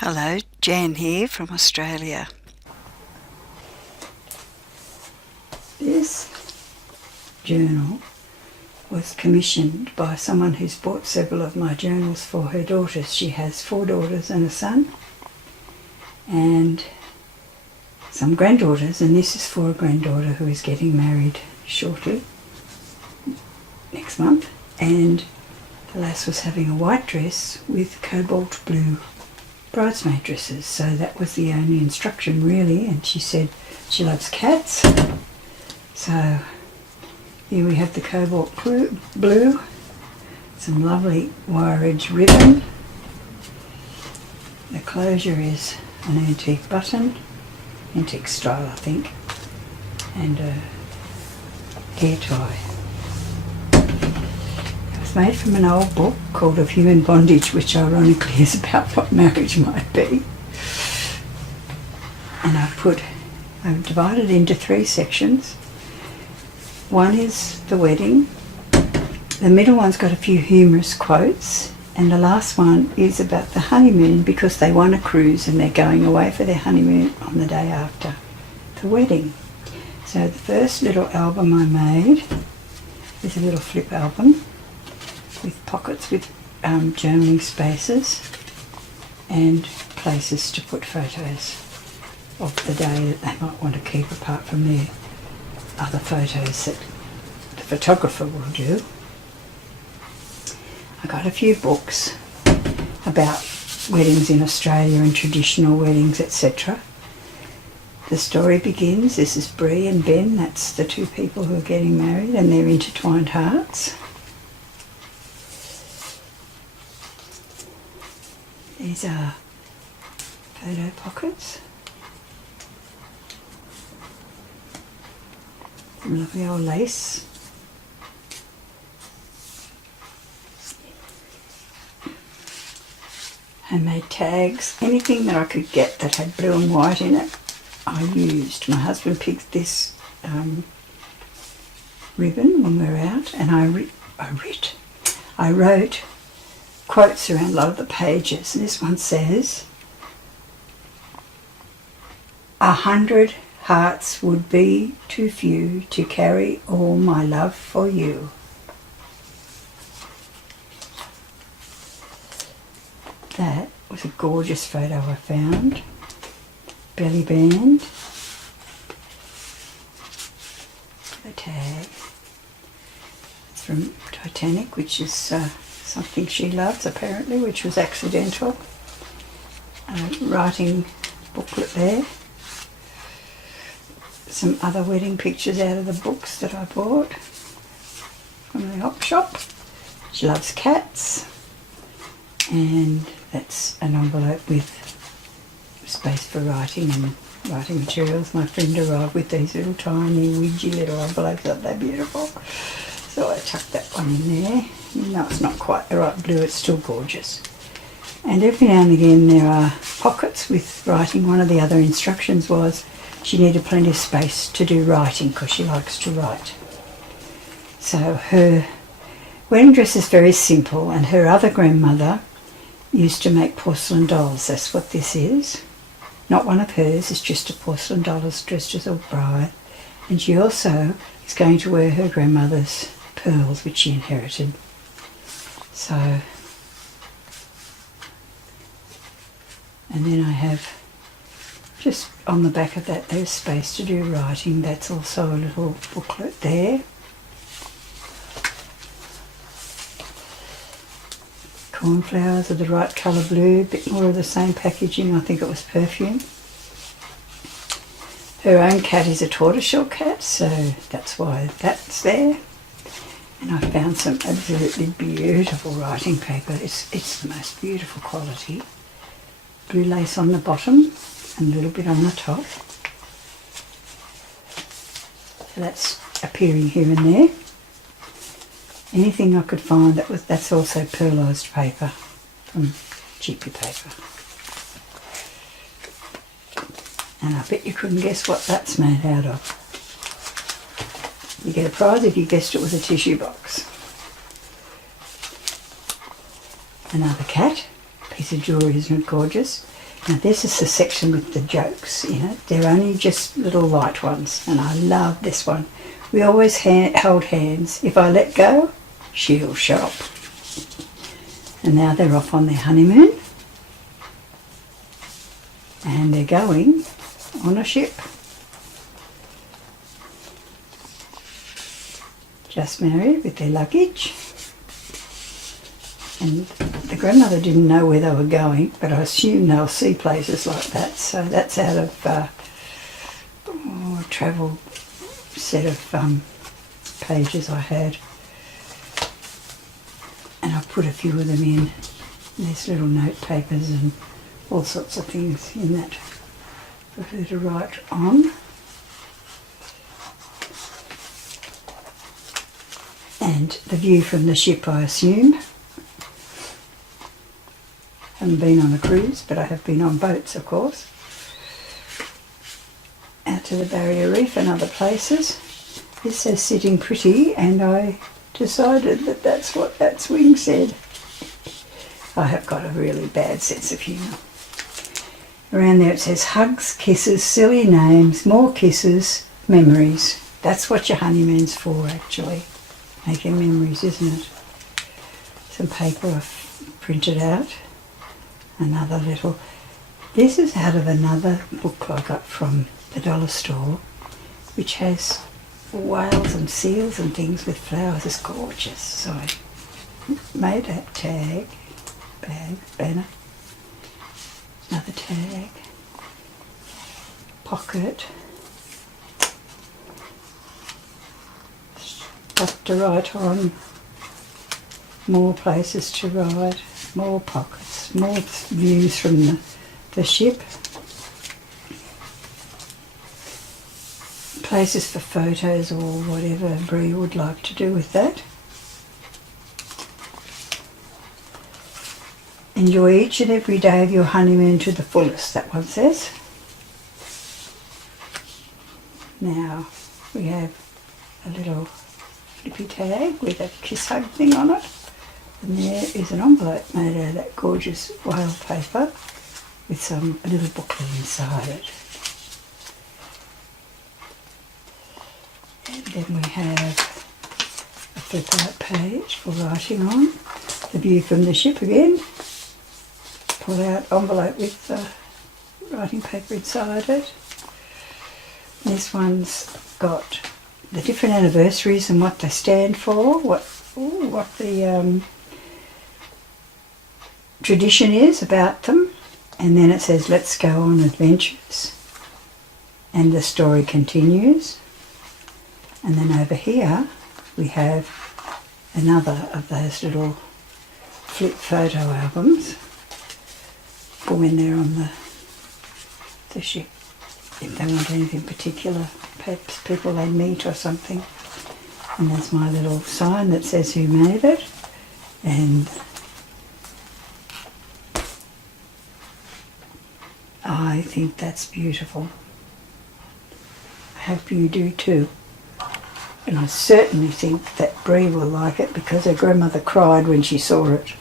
Hello, Jan here from Australia. This journal was commissioned by someone who's bought several of my journals for her daughters. She has 4 daughters and a son and some granddaughters, and this is for a granddaughter who is getting married shortly, next month, and the lass was having a white dress with cobalt blue bridesmaid dresses, so that was the only instruction really, and she said she loves cats. So here we have the cobalt blue, some lovely wire edge ribbon. The closure is an antique button, antique style I think, and a hair tie. It was made from an old book called Of Human Bondage, which ironically is about what marriage might be. And I've divided it into 3 sections. One is the wedding, the middle one's got a few humorous quotes, and the last one is about the honeymoon, because they won a cruise and they're going away for their honeymoon on the day after the wedding. So the first little album I made is a little flip album with pockets with journaling spaces and places to put photos of the day that they might want to keep apart from their other photos that the photographer will do. I got a few books about weddings in Australia and traditional weddings, etc. The story begins, this is Bree and Ben, that's the 2 people who are getting married, and their intertwined hearts. These are photo pockets. Some lovely old lace. Homemade tags. Anything that I could get that had blue and white in it, I used. My husband picked this ribbon when we were out, and I wrote quotes around a lot of the pages. And this one says, 100 hearts would be too few to carry all my love for you. That was a gorgeous photo I found. Belly band. The tag. It's from Titanic, which is something she loves apparently, which was accidental. Writing booklet there. Some other wedding pictures out of the books that I bought from the op shop. She loves cats, and that's an envelope with space for writing and writing materials. My friend arrived with these little tiny widgy little envelopes, aren't they beautiful? So I chucked that one in there. Even though it's not quite the right blue, it's still gorgeous. And every now and again there are pockets with writing. One of the other instructions was she needed plenty of space to do writing because she likes to write. So her wedding dress is very simple, and her other grandmother used to make porcelain dolls. That's what this is. Not one of hers, it's just a porcelain doll dressed as a bride. And she also is going to wear her grandmother's pearls, which she inherited. So, and then I have just on the back of that there's space to do writing. That's also a little booklet there. Cornflowers are the right colour blue, a bit more of the same packaging, I think it was perfume. Her own cat is a tortoiseshell cat, so that's why that's there. And I found some absolutely beautiful writing paper. It's the most beautiful quality. Blue lace on the bottom and a little bit on the top. So that's appearing here and there. Anything I could find that's also pearlised paper from cheapy paper. And I bet you couldn't guess what that's made out of. You get a prize if you guessed it was a tissue box. Another cat, piece of jewellery, isn't it gorgeous? Now this is the section with the jokes in it. They're only just little light ones, and I love this one. We always hold hands. If I let go, she'll shop. And now they're off on their honeymoon. And they're going on a ship. Just married with their luggage. And the grandmother didn't know where they were going, but I assume they'll see places like that. So that's out of a travel set of pages I had. And I've put a few of them in. There's little note papers and all sorts of things in that for her to write on. And the view from the ship, I assume. Haven't been on a cruise, but I have been on boats, of course. Out to the Barrier Reef and other places. This says sitting pretty, and I decided that that's what that swing said. I have got a really bad sense of humour. Around there it says hugs, kisses, silly names, more kisses, memories. That's what your honeymoon's for, actually. Making memories, isn't it? Some paper I've printed out. Another little... This is out of another book I got from the dollar store, which has whales and seals and things with flowers. It's gorgeous. So I made that tag, bag, banner, another tag, pocket, stuff to write on, more places to write, more pockets, more views from the ship, places for photos or whatever Bree would like to do with that. Enjoy each and every day of your honeymoon to the fullest, that one says. Now we have a little flippy tag with a kiss hug thing on it. And there is an envelope made out of that gorgeous whale paper with a little booklet inside it. And then we have a flip out page for writing on. The view from the ship again. Pull out envelope with writing paper inside it. This one's got the different anniversaries and what they stand for, what the tradition is about them, and then it says let's go on adventures, and the story continues. And then over here we have another of those little flip photo albums for when they're on the ship, if they want anything particular, perhaps people they meet or something. And there's my little sign that says who made it, and I think that's beautiful. I hope you do too. And I certainly think that Bree will like it because her grandmother cried when she saw it.